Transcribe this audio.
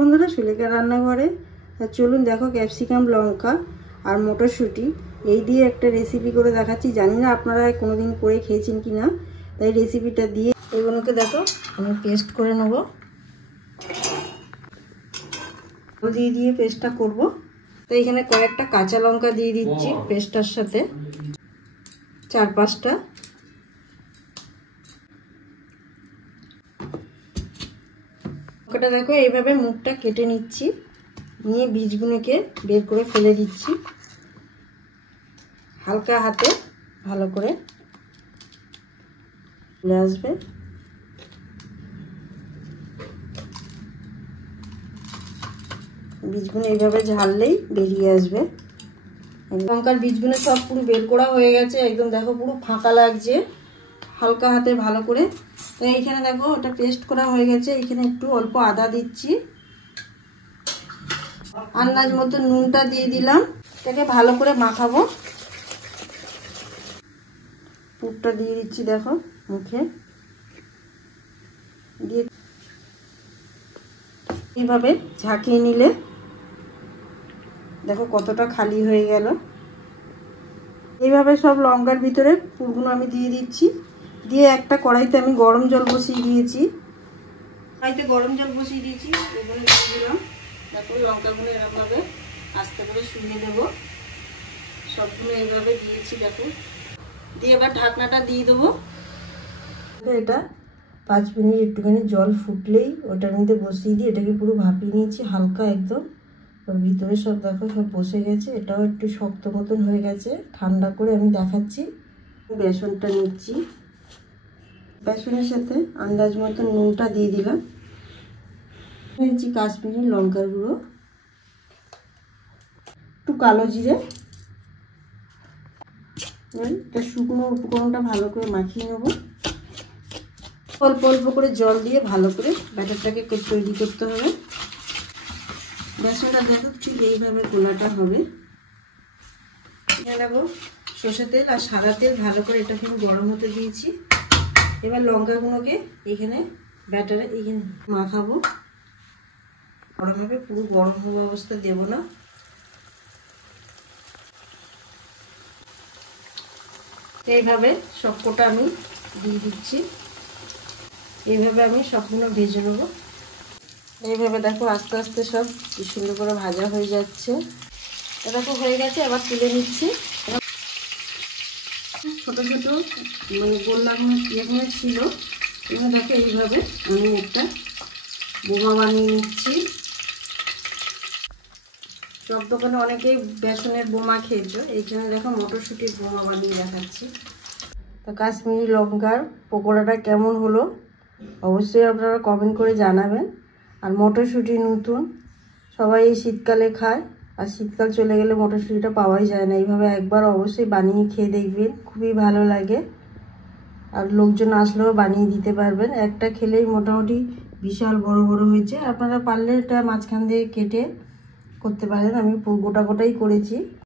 বন্ধুরা, সুলেখা রান্নাঘরে। চলুন দেখো, ক্যাপসিকাম, লঙ্কা আর মটরশুঁটি এই দিয়ে একটা রেসিপি করে দেখাচ্ছি। জানি না আপনারা কোনোদিন করে খেয়েছেন কি না, তাই রেসিপিটা দিয়ে এগুলোকে দেখো আমি পেস্ট করে নেব। দিয়ে পেস্টটা করব। তো এখানে কয়েকটা কাঁচা লঙ্কা দিয়ে দিচ্ছি পেস্টটার সাথে, 4-5টা। লঙ্কাটা দেখো এইভাবে মুখটা কেটে নিচ্ছি, নিয়ে বীজগুলোকে বের করে ফেলে দিচ্ছি। হালকা হাতে ভালো করে চলে আসবে। বীজগুলো এইভাবে ঝাড়লেই বেরিয়ে আসবে। লঙ্কার বীজগুলো সব পুরো বের করা হয়ে গেছে, একদম দেখো পুরো ফাঁকা লাগছে। হালকা হাতে ভালো করে, তো এইখানে দেখো ওটা পেস্ট করা হয়ে গেছে। এখানে একটু অল্প আদা দিচ্ছি, আন্দাজ মতো নুনটা দিয়ে দিলাম। এটাকে ভালো করে মাখাবো। পুরটা দিয়ে দিচ্ছি দেখো মুখে দিয়ে, এইভাবে ঝাঁকিয়ে নিলে দেখো কতটা খালি হয়ে গেল। এইভাবে সব লঙ্কার ভিতরে পুরগুলো আমি দিয়ে দিচ্ছি। দিয়ে একটা কড়াইতে আমি গরম জল বসিয়ে দিয়েছি। কড়াইতে গরম জল বসিয়ে দিয়েছি, এগুলো দিয়ে দিলাম। দেখো লঙ্কাগুলো এরকমভাবে আস্তে করে শুকিয়ে দেবো। সবগুলো এইভাবে দিয়েছি দেখো। দিয়ে এবার ঢাকনাটা দিয়ে দেবো। এটা 5 মিনিট একটুখানি জল ফুটলেই ওটার মধ্যে বসিয়ে দিয়ে এটাকে পুরো ভাপিয়ে নিয়েছি হালকা একদম। ওর ভিতরে সব দেখো সব বসে গেছে। এটাও একটু শক্ত মতন হয়ে গেছে। ঠান্ডা করে আমি দেখাচ্ছি। বেসনটা নিচ্ছি, বেসনের সাথে আন্দাজ মতো নুনটা দিয়ে দিলাম। নিচ্ছি কাশ্মীরি লঙ্কার গুঁড়ো, একটু কালো জিরে। এটা শুকনো উপকরণটা ভালো করে মাখিয়ে নেব। অল্প অল্প করে জল দিয়ে ভালো করে ব্যাটারটাকে তৈরি করতে হবে। বেসনটা দেখো ঠিক এইভাবে গোলাটা হবে। দেখো সরষের তেল আর সাদা তেল ভালো করে এটা কিন্তু গরম হতে দিয়েছি। এবার লঙ্কাগুলোকে এখানে ব্যাটারে এখানে মাখাবো। গরম হবে, পুরো গরম হওয়া অবস্থা দেব না। এইভাবে সবকটা আমি দিয়ে দিচ্ছি। এইভাবে আমি সবগুলো ভেজে নেবো। এইভাবে দেখো আস্তে আস্তে সব কি সুন্দর করে ভাজা হয়ে যাচ্ছে। দেখো হয়ে গেছে, আবার তুলে নিচ্ছি। ছোট ছোট মানে গোল্লাগুলো যেগুলো ছিল এগুলো দেখো এইভাবে আমি একটা বোমা বানিয়ে নিচ্ছি। সব দোকানে অনেকেই বেসনের বোমা খেয়েছো, এইখানে দেখো মটরশুঁটির বোমা বানিয়ে দেখাচ্ছি। তো কাশ্মীরি লঙ্কার পকোড়াটা কেমন হলো অবশ্যই আপনারা কমেন্ট করে জানাবেন। আর মটরশুঁটি নতুন, সবাই এই শীতকালে খায়, আর শীতকাল চলে গেলে মটরশুঁটিটা পাওয়াই যায় না। এইভাবে একবার অবশ্যই বানিয়ে খেয়ে দেখবেন, খুবই ভালো লাগে। আর লোকজন আসলেও বানিয়ে দিতে পারবেন। একটা খেলেই মোটামুটি বিশাল বড় বড় হয়েছে। আপনারা পারলে এটা মাঝখান দিয়ে কেটে করতে পারেন। আমি গোটা গোটাই করেছি।